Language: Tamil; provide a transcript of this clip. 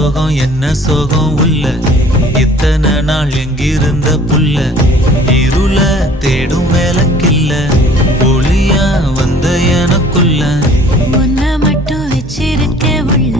சோகம் என்ன சோகம் உள்ள இத்தனை நாள் எங்கிருந்த புல்ல இருள தேடும் வேலைக்கில்ல ஒளியா வந்த எனக்குள்ள உன்னை மட்டும் வச்சிருக்க உள்ள